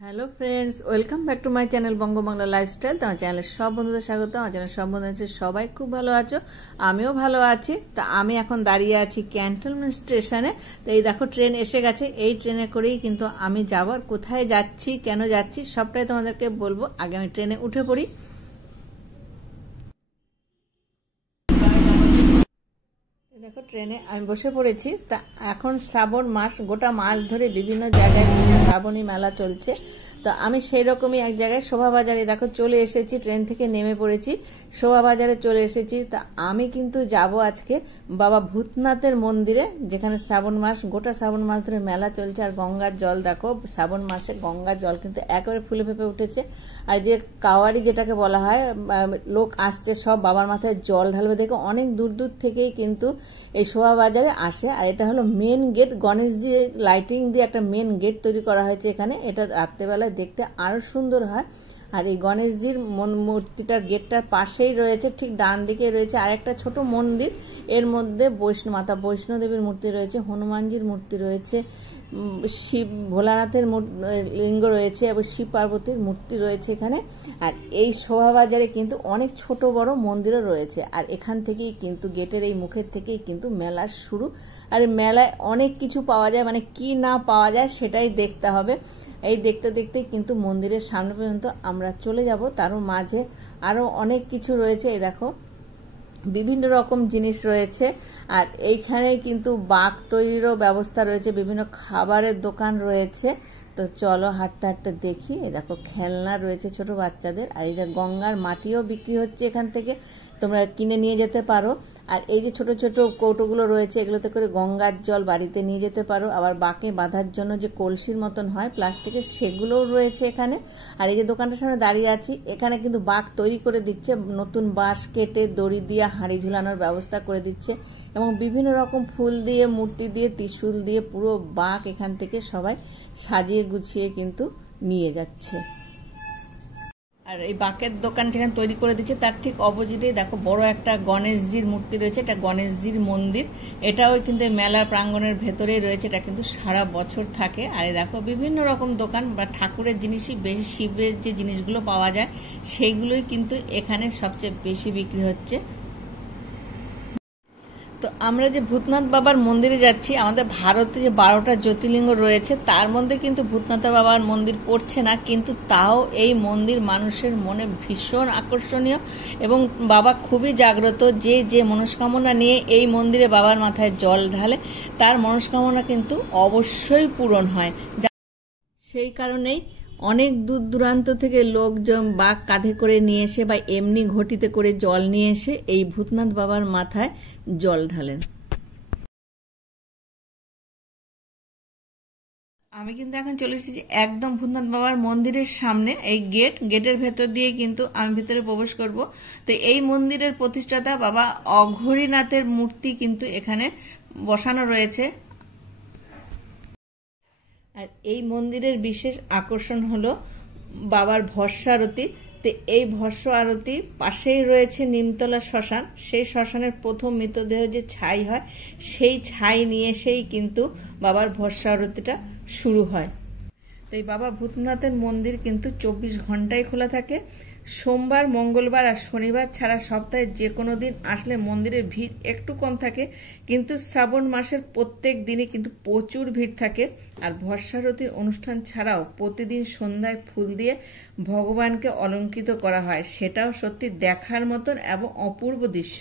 Hello friends welcome back to my channel Bongbangla lifestyle. तो channel सब बंधुদের স্বাগত। আমার চ্যানেল সব বন্ধুদের সবাই খুব ভালো আছো, আমিও ভালো আছি। তো আমি এখন দাঁড়িয়ে আছি ক্যান্টনমেন্ট স্টেশনে। তো এই দেখো ট্রেন এসে গেছে। এই ট্রেনে করেই কিন্তু আমি যাব, আর কোথায় যাচ্ছি কেন যাচ্ছি সবটাই তোমাদেরকে বলবো। আগে আমি ট্রেনে উঠে পড়ি। দেখো ট্রেনে আমি বসে পড়েছি। তা এখন শ্রাবণ মাস, গোটা মাস ধরে বিভিন্ন জায়গায় শ্রাবণী মেলা চলছে। তো আমি সেই রকমই এক জায়গায় শোভাবাজারে দেখো চলে এসেছি, ট্রেন থেকে নেমে পড়েছি, শোভাবাজারে চলে এসেছি। তা আমি কিন্তু যাব আজকে বাবা ভূতনাথের মন্দিরে, যেখানে শ্রাবণ মাস, গোটা শ্রাবণ মাস ধরে মেলা চলছে। আর গঙ্গার জল দেখো, শ্রাবণ মাসে গঙ্গার জল কিন্তু একেবারে ফুলে ফেপে উঠেছে। আর যে কাওয়াড়ি যেটাকে বলা হয়, লোক আসছে সব বাবার মাথায় জল ঢালবে দেখে অনেক দূর দূর থেকেই কিন্তু এই শোভাবাজারে আসে। আর এটা হলো মেন গেট, গণেশজি লাইটিং দিয়ে একটা মেন গেট তৈরি করা হয়েছে এখানে। এটা রাত্রেবেলায় দেখতে আরো সুন্দর হয়। আর এই গণেশজির মূর্তিটার গেটটার পাশেই রয়েছে, ঠিক ডান দিকে রয়েছে আর একটা ছোট মন্দির। এর মধ্যে মাতা বৈষ্ণোদেবীর মূর্তি রয়েছে, হনুমানজির মূর্তি রয়েছে, শিব ভোলানাথের লিঙ্গ রয়েছে এবং শিব পার্বতীর মূর্তি রয়েছে এখানে। আর এই শোভাবাজারে কিন্তু অনেক ছোট বড় মন্দিরও রয়েছে। আর এখান থেকেই কিন্তু গেটের এই মুখের থেকেই কিন্তু মেলার শুরু। আর মেলায় অনেক কিছু পাওয়া যায়, মানে কি না পাওয়া যায় সেটাই দেখতে হবে। এই দেখতে দেখতে কিন্তু মন্দিরের সামনে পর্যন্ত আমরা চলে যাব। তারও মাঝে আরো অনেক কিছু রয়েছে। এই দেখো বিভিন্ন রকম জিনিস রয়েছে। আর এইখানে কিন্তু বাঘ তৈরিরও ব্যবস্থা রয়েছে, বিভিন্ন খাবারের দোকান রয়েছে। তো চলো হাঁটতে হাঁটতে দেখি। এই দেখো খেলনা রয়েছে ছোট বাচ্চাদের। আর এটা গঙ্গার মাটিও বিক্রি হচ্ছে এখান থেকে, তোমরা কিনে নিয়ে যেতে পারো। আর এই যে ছোট ছোট কৌটোগুলো রয়েছে, এগুলোতে করে গঙ্গার জল বাড়িতে নিয়ে যেতে পারো। আবার বাঁকে বাঁধার জন্য যে কলসির মতন হয় প্লাস্টিকের, সেগুলোও রয়েছে এখানে। আর এই যে দোকানটার সামনে দাঁড়িয়ে আছি, এখানে কিন্তু বাঁক তৈরি করে দিচ্ছে, নতুন বাঁশ কেটে দড়ি দিয়ে হাঁড়ি ঝুলানোর ব্যবস্থা করে দিচ্ছে এবং বিভিন্ন রকম ফুল দিয়ে, মূর্তি দিয়ে, ত্রিশূল দিয়ে পুরো বাঁক এখান থেকে সবাই সাজিয়ে গুছিয়ে কিন্তু নিয়ে যাচ্ছে। আর এই বাঁকের দোকান যেখানে তৈরি করে দিচ্ছে তার ঠিক অপোজিটে দেখো বড় একটা গণেশজির মূর্তি রয়েছে। এটা গণেশজির মন্দির, এটাও কিন্তু মেলা প্রাঙ্গণের ভেতরেই রয়েছে। এটা কিন্তু সারা বছর থাকে। আর দেখো বিভিন্ন রকম দোকান বা ঠাকুরের জিনিসই বেশি, শিবের যে জিনিসগুলো পাওয়া যায় সেইগুলোই কিন্তু এখানে সবচেয়ে বেশি বিক্রি হচ্ছে। তো আমরা যে ভূতনাথ বাবার মন্দিরে যাচ্ছি, আমাদের ভারতে যে 12টা জ্যোতির্লিঙ্গ রয়েছে তার মধ্যে কিন্তু ভূতনাথ বাবার মন্দির পড়ছে না, কিন্তু তাও এই মন্দির মানুষের মনে ভীষণ আকর্ষণীয় এবং বাবা খুবই জাগ্রত। যে যে মনস্কামনা নিয়ে এই মন্দিরে বাবার মাথায় জল ঢালে তার মনস্কামনা কিন্তু অবশ্যই পূরণ হয়। সেই কারণেই অনেক দূর দূরান্ত থেকে লোকজন বাঘ কাঁধে করে নিয়ে এসে বা এমনি ঘটিতে করে জল নিয়ে এসে এই ভূতনাথ বাবার মাথায় জল ঢালেন। আমি কিন্তু এখন চলে এসেছি একদম ভূতনাথ বাবার মন্দিরের সামনে। এই গেটের ভেতর দিয়ে কিন্তু আমি ভিতরে প্রবেশ করব। তো এই মন্দিরের প্রতিষ্ঠাতা বাবা অঘরীনাথের মূর্তি কিন্তু এখানে বসানো রয়েছে। আর এই মন্দিরের বিশেষ আকর্ষণ হলো বাবার ভস্ম আরতি। তো এই ভস্ম আরতি পাশেই রয়েছে নিমতলা শ্মশান। সেই শ্মশানের প্রথম মৃতদেহ যে ছাই হয়, সেই ছাই নিয়ে এসেই কিন্তু বাবার ভস্ম আরতিটা শুরু হয়। তো এই বাবা ভূতনাথের মন্দির কিন্তু 24 ঘন্টাই খোলা থাকে। সোমবার, মঙ্গলবার আর শনিবার ছাড়া সপ্তাহে যে কোনো দিন আসলে মন্দিরের ভিড় একটু কম থাকে, কিন্তু শ্রাবণ মাসের প্রত্যেক দিনই কিন্তু প্রচুর ভিড় থাকে। আর ভস্মারতির অনুষ্ঠান ছাড়াও প্রতিদিন সন্ধ্যায় ফুল দিয়ে ভগবানকে অলঙ্কৃত করা হয়, সেটাও সত্যি দেখার মতন এবং অপূর্ব দৃশ্য।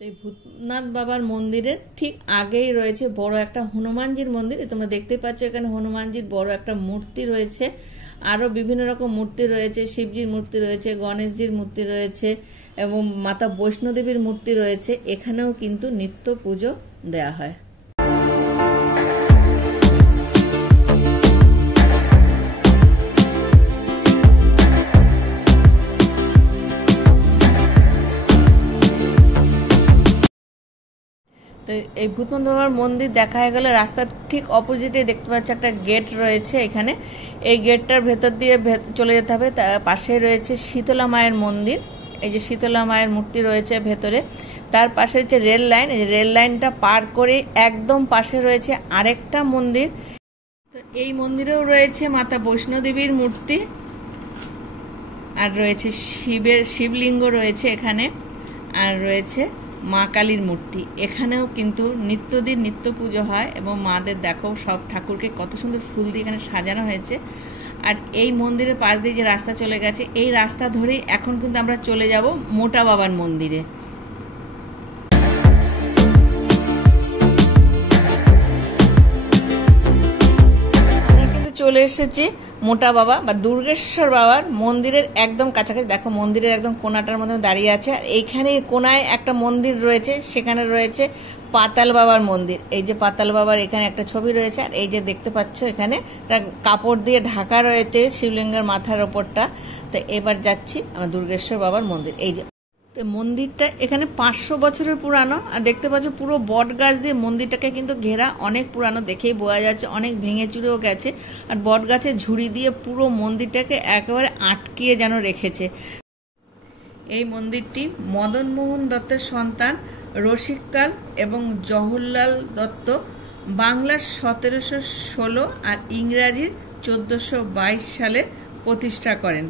তো এই ভূতনাথ বাবার মন্দিরের ঠিক আগেই রয়েছে বড় একটা হনুমানজির মন্দির। তোমরা দেখতে পাচ্ছ এখানে হনুমানজির বড় একটা মূর্তি রয়েছে, আরো বিভিন্ন রকম মূর্তি রয়েছে, শিবজির মূর্তি রয়েছে, গণেশজির মূর্তি রয়েছে এবং মাতা বৈষ্ণোদেবীর মূর্তি রয়েছে। এখানেও কিন্তু নিত্য পুজো দেয়া হয়। তো এই ভূতনাথ বাবার মন্দির দেখা হয়ে গেলে রাস্তার ঠিক অপোজিটে দেখতে পাচ্ছ একটা গেট রয়েছে। এখানে এই গেটটার ভেতর দিয়ে চলে যেতে হবে। তার পাশে রয়েছে শীতলা মায়ের মন্দির। এই যে শীতলা মায়ের মূর্তি রয়েছে ভেতরে। তার পাশে হচ্ছে রেল লাইন। এই রেল লাইনটা পার করে একদম পাশে রয়েছে আরেকটা মন্দির। তো এই মন্দিরেও রয়েছে মাতা বৈষ্ণোদেবীর মূর্তি, আর রয়েছে শিবলিঙ্গ রয়েছে এখানে, আর রয়েছে মা কালীর মূর্তি। এখানেও কিন্তু নিত্যদিন নিত্য পুজো হয় এবং মাদের দেখো সব ঠাকুরকে কত সুন্দর ফুল দিয়ে এখানে সাজানো হয়েছে। আর এই মন্দিরের পাশ দিয়ে যে রাস্তা চলে গেছে, এই রাস্তা ধরেই এখন কিন্তু আমরা চলে যাব মোটা বাবার মন্দিরে। চলে এসেছি মোটা বাবা বা দুর্গেশ্বর বাবার মন্দিরের একদম কাছাকাছি। দেখো মন্দিরের একদম কোনাটার মধ্যে দাঁড়িয়ে আছে, আর এইখানে কোনায় একটা মন্দির রয়েছে, সেখানে রয়েছে পাতাল বাবার মন্দির। এই যে পাতাল বাবার এখানে একটা ছবি রয়েছে, আর এই যে দেখতে পাচ্ছ এখানে একটা কাপড় দিয়ে ঢাকা রয়েছে শিবলিঙ্গের মাথার ওপরটা। তো এবার যাচ্ছি আমার দুর্গেশ্বর বাবার মন্দির। এই যে মন্দিরটা এখানে 500 বছরের পুরানো, আর দেখতে পাচ্ছ পুরো বট গাছ দিয়ে মন্দিরটাকে কিন্তু ঘেরা, অনেক পুরানো দেখেই বোঝা যাচ্ছে, অনেক ভেঙে চুরেও গেছে। আর বট গাছের ঝুড়ি দিয়ে পুরো মন্দিরটাকে একেবারে আটকিয়ে যেন রেখেছে। এই মন্দিরটি মদন মোহন দত্তের সন্তান রসিকলাল এবং জওহরলাল দত্ত বাংলার 1716 আর ইংরাজির 1422 সালে প্রতিষ্ঠা করেন।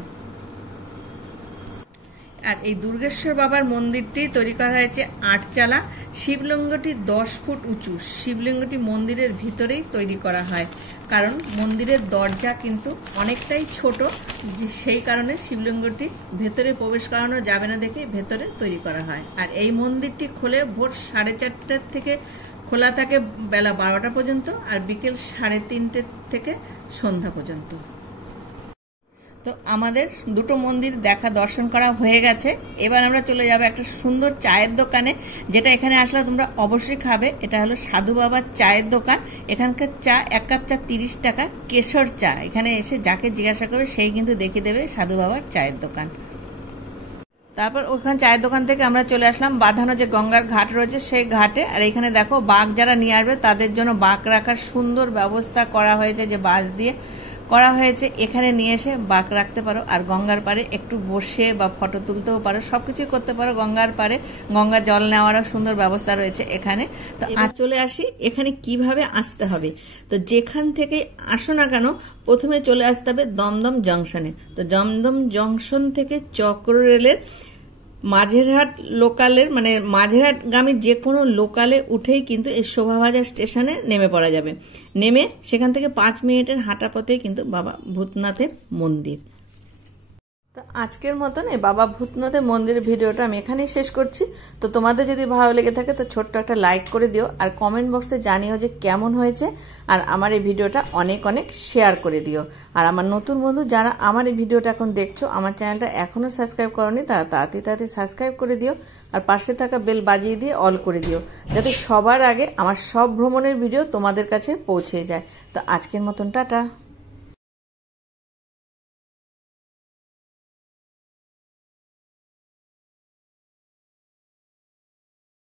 আর এই দুর্গেশ্বর বাবার মন্দিরটি তৈরি করা হয়েছে 8 চালা। শিবলিঙ্গটি 10 ফুট উঁচু। শিবলিঙ্গটি মন্দিরের ভিতরেই তৈরি করা হয়, কারণ মন্দিরের দরজা কিন্তু অনেকটাই ছোট, সেই কারণে শিবলিঙ্গটি ভেতরে প্রবেশ করানো যাবে না দেখে ভেতরে তৈরি করা হয়। আর এই মন্দিরটি খোলে ভোর 4:30 থেকে খোলা থাকে বেলা 12টা পর্যন্ত, আর বিকেল 3:30 থেকে সন্ধ্যা পর্যন্ত। তো আমাদের দুটো মন্দির দর্শন করা হয়ে গেছে। এবার আমরা চলে যাব একটা সুন্দর চায়ের দোকানে, যেটা এখানে আসলে তোমরা অবশ্যই খাবে। এটা হলো সাধু বাবার চায়ের দোকান। এখানকার চা, 1 কাপ চা 30 টাকা, কেশর চা। এখানে এসে যাকে জিজ্ঞাসা করবে সেই কিন্তু দেখিয়ে দেবে সাধু বাবার চায়ের দোকান। তারপর ওখানে চায়ের দোকান থেকে আমরা চলে আসলাম বাঁধানো যে গঙ্গার ঘাট রয়েছে সেই ঘাটে। আর এখানে দেখো বাঘ যারা নিয়ে আসবে তাদের জন্য বাঘ রাখার সুন্দর ব্যবস্থা করা হয়েছে, যে বাঁশ দিয়ে করা হয়েছে। এখানে নিয়ে এসে বাঘ রাখতে পারো, আর গঙ্গার পাড়ে একটু বসে বা ফটো তুলতেও পারো, সবকিছুই করতে পারো। গঙ্গার পাড়ে গঙ্গা জল নেওয়ারও সুন্দর ব্যবস্থা রয়েছে এখানে। তো আর চলে আসি এখানে কিভাবে আসতে হবে। তো যেখান থেকে আসো না কেন প্রথমে চলে আসতে হবে দমদম জংশনে। তো দমদম জংশন থেকে চক্র রেলের মাঝেরহাট লোকালের মানে মাঝেরহাটগামী যে কোনো লোকালে উঠেই কিন্তু এই শোভাবাজার স্টেশনে নেমে পড়া যাবে। নেমে সেখান থেকে 5 মিনিটের হাঁটা পথেই কিন্তু বাবা ভূতনাথের মন্দির। তো আজকের মতন এই বাবা ভূতনাথের মন্দিরের ভিডিওটা আমি এখানেই শেষ করছি। তো তোমাদের যদি ভালো লেগে থাকে তো ছোট্ট একটা লাইক করে দিও, আর কমেন্ট বক্সে জানিও যে কেমন হয়েছে, আর আমার এই ভিডিওটা অনেক অনেক শেয়ার করে দিও। আর আমার নতুন বন্ধু যারা আমার এই ভিডিওটা এখন দেখছো, আমার চ্যানেলটা এখনও সাবস্ক্রাইব করোনি, তারা তাড়াতাড়ি সাবস্ক্রাইব করে দিও, আর পাশে থাকা বেল বাজিয়ে দিয়ে অল করে দিও, যাতে সবার আগে আমার সব ভ্রমণের ভিডিও তোমাদের কাছে পৌঁছে যায়। তো আজকের মতন টাটা।